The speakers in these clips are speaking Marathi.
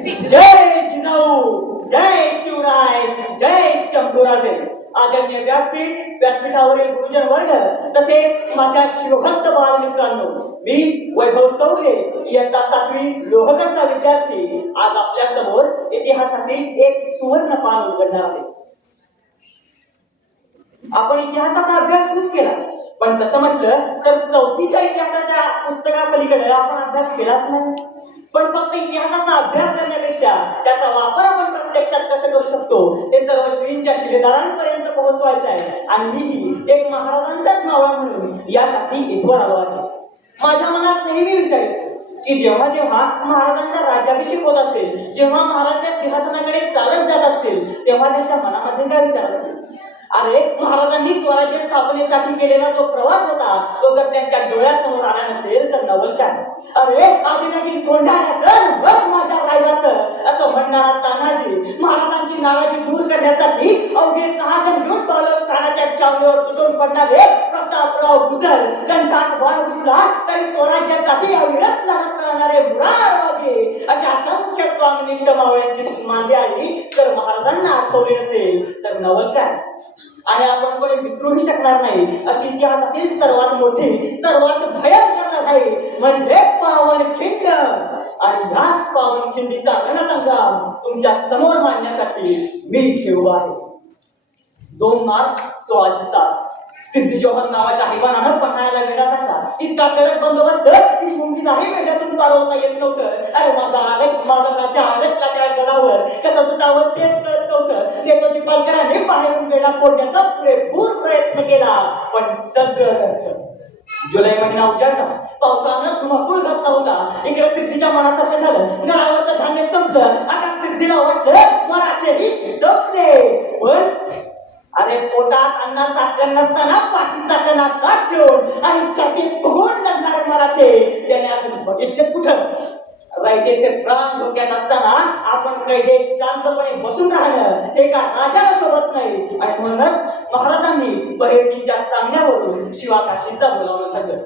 जय जिजाऊ, जय शिवराय, जय शंभूराजे. आदरणीय व्यासपीठावरील गुरुजन वर्ग तसेच माझ्या शिवभक्त बालमित्रांनो, मी वैभव चौगले इयत्ता 7वी लोहगडचा विद्यार्थी आज आपल्या समोर इतिहासातील एक सुवर्ण पान उघडणार आहे. आपण इतिहासाचा अभ्यास खूप केला, पण तसं म्हटलं तर 4थीच्या इतिहासाच्या पुस्तकापलीकडे आपण अभ्यास केलाच नाही. पण फक्त इतिहासाचा अभ्यास करण्यापेक्षा त्याचा वापर आपण प्रत्यक्षात कसं करू शकतो हे सर्व श्रींच्या शिलेदारांपर्यंत पोहोचवायचं आहे. आणि मीही एक महाराजांचाच मावळा म्हणून यासाठी इथवर आलो आहे. माझ्या मनात नेहमी विचार येतो की जेव्हा जेव्हा महाराजांचा राज्याभिषेक होत असेल, जेव्हा महाराज त्या सिंहासनाकडे चालत जात असतील, तेव्हा त्यांच्या मनामध्ये काय विचार असतील? अरे, महाराजांनी स्वराज्य स्थापनेसाठी केलेला जो प्रवास होता तो जर त्यांच्या डोळ्यासमोर आला नसेल तर नवल काय? अरे, आदिनागिरी कोंढाण्याचं बघ माझ्या रायबाचं असं म्हणणारा तानाजी महाराजांची नाराजी दूर करण्यासाठी अवघे 6 जण घेऊन खानाच्या चावडीवर तुटून पडणारे प्रतापराव गुजर, कंठात बाण घुसला तरी स्वराज्यासाठी अविरत लढत राहणारे मुरारबाजी अशा असंख्य स्वामीनिष्ठ मावळ्यांची मांदी आली तर महाराजांना आठवले नसेल तर नवल काय? आणि आपण कोणी विसरूही शकणार नाही अशी इतिहासातील सर्वात मोठी, सर्वात भयंकर लढाई म्हणजे पावनखिंड. आणि याच पावनखिंडीचा रणसंग्राम तुमच्या समोर मांडण्यासाठी मी इथे उभा आहे. 2 मार्च 1607 सिद्धी जोहर नावाच्या हैवानानं पन्हाळ्याला वेढा टाकला. इतका कडक बंदोबस्त की मुंगीलाही वेढ्यातून पारवता येत नव्हतं. अरे, माझा राजा अडकला त्या गडावर, कसं सुटावं तेच कळत नव्हतं. नेताजी पालकरांनी बाहेरून वेढा फोडण्याचा पुरेपूर प्रयत्न केला, पण सगळं व्यर्थ. जुलै महिना उजाडला, पावसानं धुमाकूळ घातला होता. इकडे सिद्धीच्या मनासारखं झालं, गडावरचं धान्य संपलं. आता सिद्धीला वाटलं मराठेही संपले. पण अरे, पोटात अन्नाचं चाकण नसताना पाठीचा कणात हात ठेवून आणि छातीत फुगून लढणारे मराठे त्याने अजून बघितले कुठं? रायतेचे प्राण धोक्यात असताना आपण कैदेत शांतपणे बसून राहणं हे का राजाला शोभत नाही. आणि म्हणूनच महाराजांनी बहिर्जीच्या सांगण्यावरून शिवाकाशीचा बोलावणं ठरलं.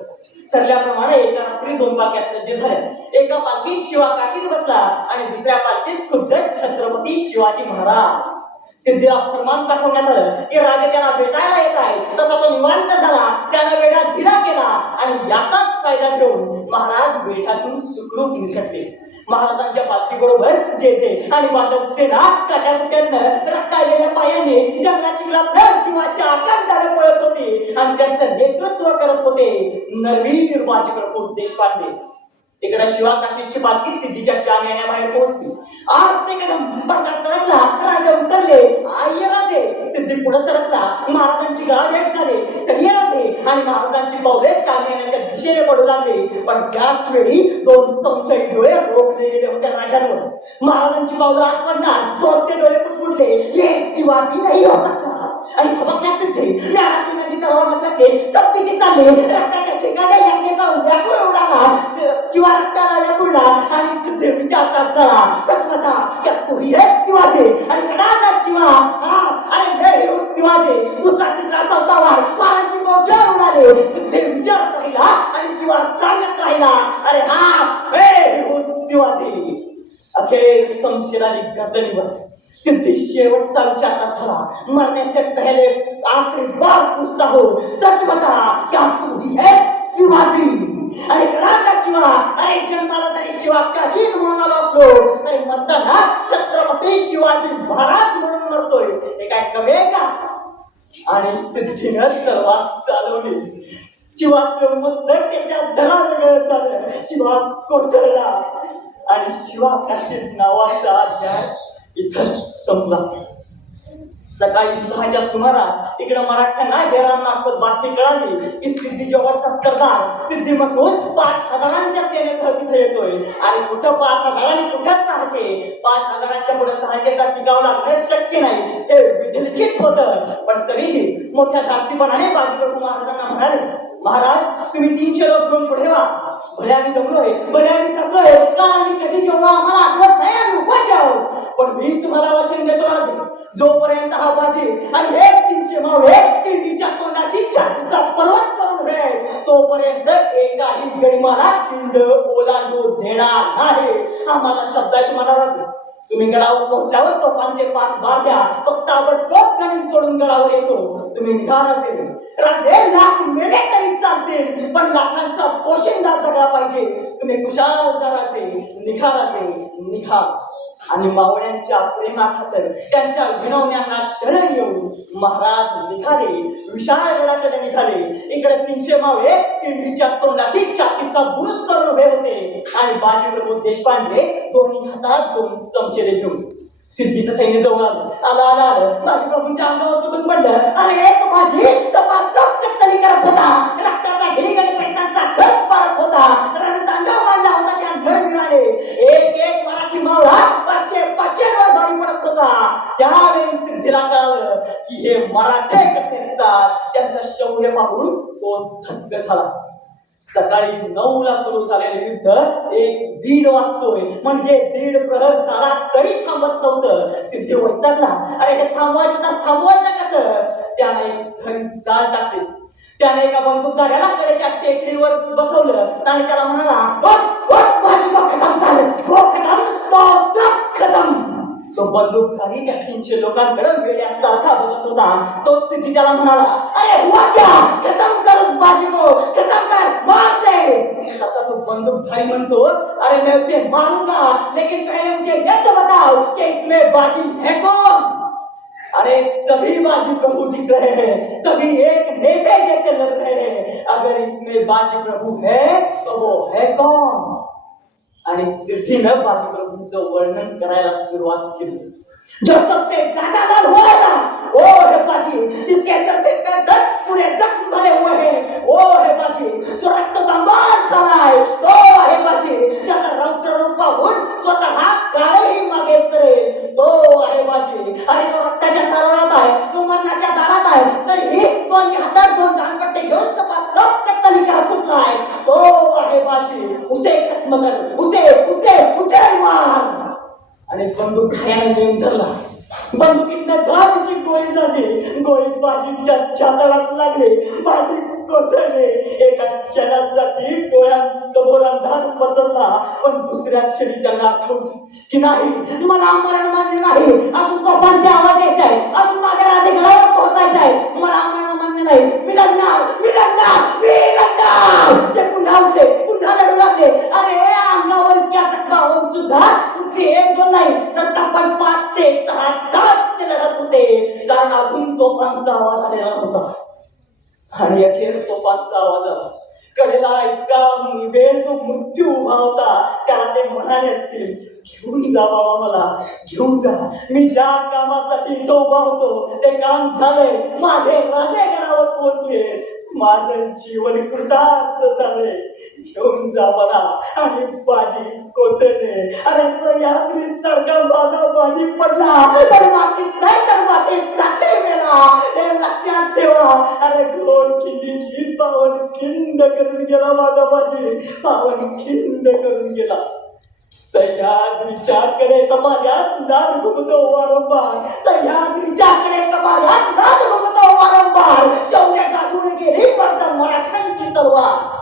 ठरल्याप्रमाणे एका रात्री 2 पालख्या सज्ज झाल्या. एका पालखीत शिवाकाशीत बसला आणि दुसऱ्या पालखीत खुद्द छत्रपती शिवाजी महाराज. सिद्धीला फरमान पाठवण्यात आलं की राजे त्याला भेटायला येत आहे. तसा तो निवांत झाला, त्यानं वेढा ढिला केला आणि याचाच फायदा घेऊन महाराज वेढ्यातून सुखरूप निसटले. महाराजांच्या पालखीबरोबर जेथे आणि बांधव सेना काट्याकुट्यातनं रक्ताळलेल्या पायाने जंगलात चिखलात जीवाच्या आकांताने पळत होते आणि त्यांचं नेतृत्व करत होते नरवीर बाजीप्रभू देशपांडे. इकडे शिवाकाशीची पालखी सिद्धीच्या शान येण्याबाहेर पोहोचली. आज ते कदम पडदा सरकला, राजे उतरले. आय राजे. सिद्धी पुढे सरकला, महाराजांची गळा भेट झाले. चलिये राजे. आणि महाराजांची पावले शान येण्याच्या दिशेने पडू लागले. पण त्याच वेळी 2 चमचाई डोळे रोखले गेले होते राजांवर. महाराजांची पावलं आत पडणार तो ते डोळे फुटफुटले. ये शिवाजी नाही हो सकता. आणि खबकल्या सिद्धी नाराजी नदी तलावात लागले. सक्तीचे चालले, रक्ताच्या शेकाड्या लागण्याचा व्याकुळ उडाला. शिवा रक्ताला व्याकुळला आणि सिद्धी विचारतात झाला, सच बता क्या तू ही है शिवाजी? आणि कडाला शिवा, अरे नाही शिवाजी. दुसरा तिसरा 4था वार महाराजांची मोर्चा उडाले. सिद्धी विचारत राहिला आणि शिवा सांगत राहिला, अरे शिवाजी. अखेर समशिराली गर्दनीवर सिद्धी शेवटचा विचारता झाला. मरने से पहले आखिरी बार पूछता हो, सच बता क्या तू ही है शिवाजी? आणि कडाला शिवा, अरे जन्माला जरी शिवा काशीत म्हणून आलो असलो तरी मरताना छत्रपती शिवाजी महाराज म्हणून मरतोय. हे काय कमी आहे का? आणि सिद्धीनं तलवार चालवली. शिवाचं मस्तक त्याच्या धडावेगळं झालं. शिवा कोसळला आणि शिवाकाशीत नावाचा अध्याय इथं संपला. सकाळी 6च्या सुमारास इकडे मराठ्यांना हेरांमार्फत बातमी कळाली की सिद्धी जोहरचा सरदार सिद्धी मसूद 5000च्या सेनेसह तिथे येतोय. आणि कुठं 5000 आणि कुठं 600? 5000च्या पुढे 600चा टिकाव लागणं शक्य नाही हे विधिलिखित होतं. पण तरीही मोठ्या धाडसीपणाने बाजीप्रभू महाराजांना म्हणाले, महाराज तुम्ही 300 लोक घेऊन पुढे व्हा. भले आम्ही दमलोय, भले आम्ही थकलोय, काल आम्ही कधी जेव्हा आम्हाला आठवत नाही आम्ही उपाशी आहोत. पण मी तुम्हाला वचन देतो राजे, जोपर्यंत हा बाजी आणि हे 300 मावळे किंडीच्या तोंडाची छातीचा पर्वत करून नव्हे तोपर्यंत एकाही गडिमाला खिंड ओलांडू देणार नाही. हा माझा शब्द आहे तुम्हाला राजू. तुम्ही गडावर पोहोचल्यावर तोफांचे 5 बार द्या. फक्त ताबडतोब गणित तोडून गडावर येतो. तुम्ही निघा राजे. राजे लाख मेले तरी चालतील, पण लाखांचा पोशिंदा सगळा पाहिजे. तुम्ही कुशाल जा राजे. निघा राजे, निघा. आणि मावळ्यांच्या प्रेमाखातर त्यांच्या विनवण्यांना शरण येऊन महाराज निघाले. विशाळगडाकडे निघाले. इकडे 300 मावळे किंडीच्या तोंडाशी छातीचा बुरुज करून उभे होते आणि बाजीप्रभू देशपांडे दोन्ही हातात 2 चमचे घेऊन सिद्धीचं सैन्य जवळ आलं. बाजीप्रभूंच्या अंगावर तुटून पडलं. अरे एक बाजी चपाचप कत्तली करत होता. रक्ताचा ढीग आणि पेटांचा गज पाडत होता. रणतांडव मांडला होता त्या नरवीराने. एक मराठी मावळा 500 वर भारी पडत होता. त्यावेळी सिद्धीला कळालं की हे मराठे कसे असतात. त्यांचं शौर्य पाहून तो थक्क झाला. सकाळी 9ला सुरू झालेलं युद्ध 1:30 वाजतोय, म्हणजे 1:30 प्रहर झाला तरी थांबत नव्हतं. सिद्धी वैतागला. अरे हे थांबवायचं कसं? त्याने घरी जाळ टाकली. त्याने एका बंदूकधाऱ्याला कडेच्या टेकडीवर बसवलं आणि त्याला म्हणाला, तो बंदूकधारी त्या 300 लोकांकडे वेड्यासारखा बघत होता. तोच सिद्धी त्याला म्हणाला, अरे हुआ क्या, खतम कर उस बाजी को, खतम कर, मार से. तसा तो बंदूकधारी म्हणतो, अरे मैं उसे मारूंगा, लेकिन पहले मुझे ये तो बताओ कि इसमें बाजी है कौन. अरे सभी बाजी प्रभु दिख रहे हैं, सभी एक नेते जैसे लग रहे हैं. अगर इसमें बाजी प्रभु है तो वो है कौन. आणि सिद्धीनं बाजीप्रभूंचं वर्णन करायला सुरुवात केली. जो सबसे ज्यादा लाल हुआ था वो है बाजी, जिसके सर से पैर तक पूरे जख्म भरे हुए हैं. वो है बाजी जो रक्त बंबार झाला आहे. तो है बाजी ज्याचा रौद्र रूप पाहून स्वतः काळेही मागे सरेल. तो आहे बाजी. आणि जो रक्ताच्या तळात आहे, तो मरणाच्या दारात आहे, तरीही दोन्ही हातात 2 दानपट्टे घेऊन चपाचप कत्तली करत सुटला आहे. तो आहे बाजी. उसे खत्म कर, उसे मार. आणि बंदूकधाऱ्याने नेम धरला. बंदुकीतनं 10 दिवशी गोळी झाली. गोळी बाजीच्या छाताळात लागली. बाजी कोसळले. एका क्षणासाठी डोळ्यांसमोर अंधार पसरला, पण दुसऱ्या क्षणी त्यांना आठवलं की नाही, मला मरण मान्य नाही. अजून तोफांचे आवाज यायचे आहे, अजून माझ्या राजगडावर पोहोचायचं आहे. मला मरण मान्य नाही. मी लढणार. ते पुन्हा उठले, पुन्हा लढू लागले. अरे अंगावर इतक्या चकवा होऊन सुद्धा तुमची 1-2 नाही तर तब्बल 5 ते 6 तास ते लढत होते, कारण अजून तोफांचा आवाज आलेला नव्हता. आणि अखेर तोफांचा आवाज आला. कडेला इतका वेळ जो मृत्यू उभा होता, त्याला ते म्हणाले असतील, घेऊन जा बाबा, मला घेऊन जा. मी ज्या कामासाठी इथं उभा होतो ते काम झालंय. माझे राजे गडावर पोहोचले. माझं जीवन कृतार्थ झाले. घेऊन जा मला. आणि बाजी कोसळले. अरे सह्याद्री सारखा माझा बाजी पडला, पण मातीत नाही तर मातीत साखळी मेला. हे लक्षात ठेवा. अरे घोड किल्लीची पावन खिंड करून गेला माझा बाजी. पावन खिंड करून गेला. सह्याद्रीच्या कडे कमाऱ्यात नाद घुमतो वारंवार. सह्याद्रीच्या कडे कमाऱ्यात नाद घुमतो वारंवार. शौर्य गाजून गेली मर्द मराठ्यांची तलवार.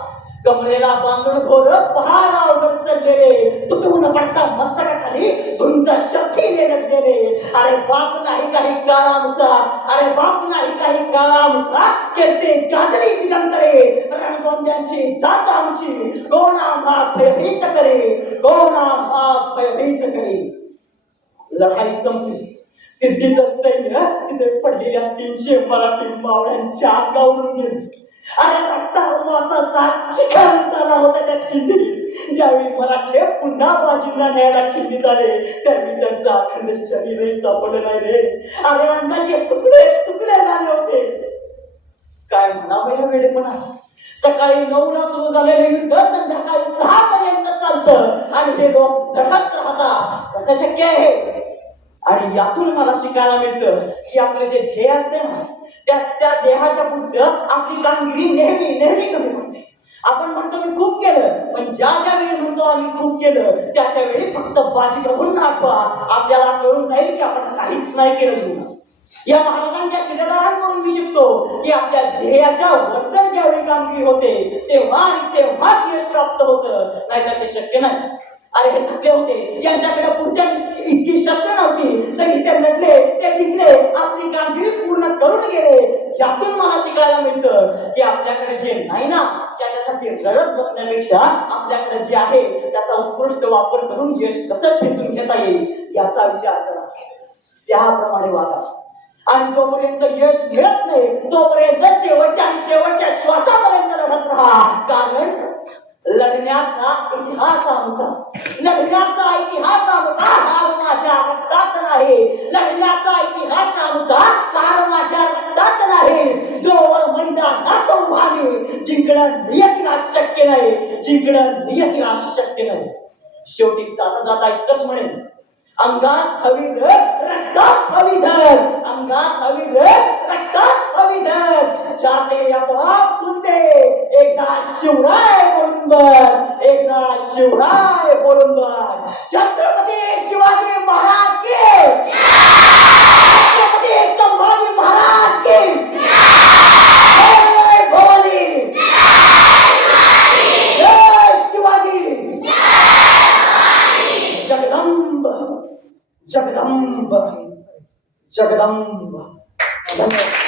कमरेला बांधून घोर पहाडावर चढलेले, तुटून पडता मस्तकाखाली झुंज शक्तीने लढलेले. अरे बाप नाही काही काळ आमचा, अरे बाप नाही काही काळ आमचा, केते गाजली दिगंतरे. रणगोंद्यांची जात आमची, कोण आम्हा भयभीत करे, कोण आम्हा भयभीत करे. लढाई संपली. सिद्धीचं सैन्य तिथे पडलेल्या 300 मराठी मावळ्यांच्या अंगावरून गेले. अरे रक्तामासाचा शिखर झाला होता त्या किल्लीत. ज्यावेळी मराठे पुन्हा बाजीला न्यायला किल्लीत आले, त्यावेळी त्यांचं अखंड शरीरही सापडलं नाही रे. अरे अंगाचे तुकडे तुकडे झाले होते. काय म्हणावं या वेळेपणा. सकाळी 9ला सुरू झालेलं युद्ध संध्याकाळी 6 पर्यंत चालतं आणि हे लोक लढत राहतात. कसं शक्य आहे? आणि यातून मला शिकायला मिळतं की आपलं जे ध्येय असते ना, त्या देहाच्या पुढचं आपली कामगिरी नेहमी कमी पडते. आपण म्हणतो मी खूप केलं, पण ज्या वेळी म्हणतो आम्ही खूप केलं, त्यावेळी फक्त बाजीप्रभूंना आठवा. आपल्याला कळून जाईल की आपण काहीच नाही केलं जीवनात. या महाराजांच्या शिलेदारांकडून मी शिकतो की आपल्या ध्येयाच्या वरचढ ज्यावेळी कामगिरी होते तेव्हा आणि तेव्हाच यश प्राप्त होतं, नाहीतर ते शक्य नाही. अरे हे थकले होते, यांच्याकडे पुढच्या इतकी शस्त्र नव्हती, तरी ते लढले, ते जिंकले, आपली कामगिरी पूर्ण करून गेले. यातून मला शिकायला मिळतं की आपल्याकडे जे नाही ना त्याच्यासाठी रडत बसण्यापेक्षा आपल्याकडे जे आहे त्याचा उत्कृष्ट वापर करून यश कसं खेचून घेता येईल याचा विचार करा, त्याप्रमाणे वागा. आणि जोपर्यंत यश मिळत नाही तोपर्यंत शेवटच्या आणि शेवटच्या श्वासापर्यंत लढत राहा. कारण लढण्याचा इतिहास आमचा, लढण्याचा इतिहास आमचा, हार माझ्या रक्तात नाही. लढण्याचा इतिहास आमचा, हार माझ्या रक्तात नाही. जोवर मैदानात उभा नाही जिंकणं नियतीला शक्य नाही, जिंकणं नियतीला शक्य नाही. शेवटी जाता जाता इतकंच म्हणेन, अंगात हवी रक्तात हवी धर, अंगात हवी रक्तात हवी धर. जाते आपोआप खुलते, एकदा शिवराय बोलून बघ, एकदा शिवराय बोलून बघ. छत्रपती शिवाजी महाराज की, छत्रपती संभाजी महाराज की जय भवानी, जय शिवाजी, जगदंब जगदंब जगदंब. धन्यवाद.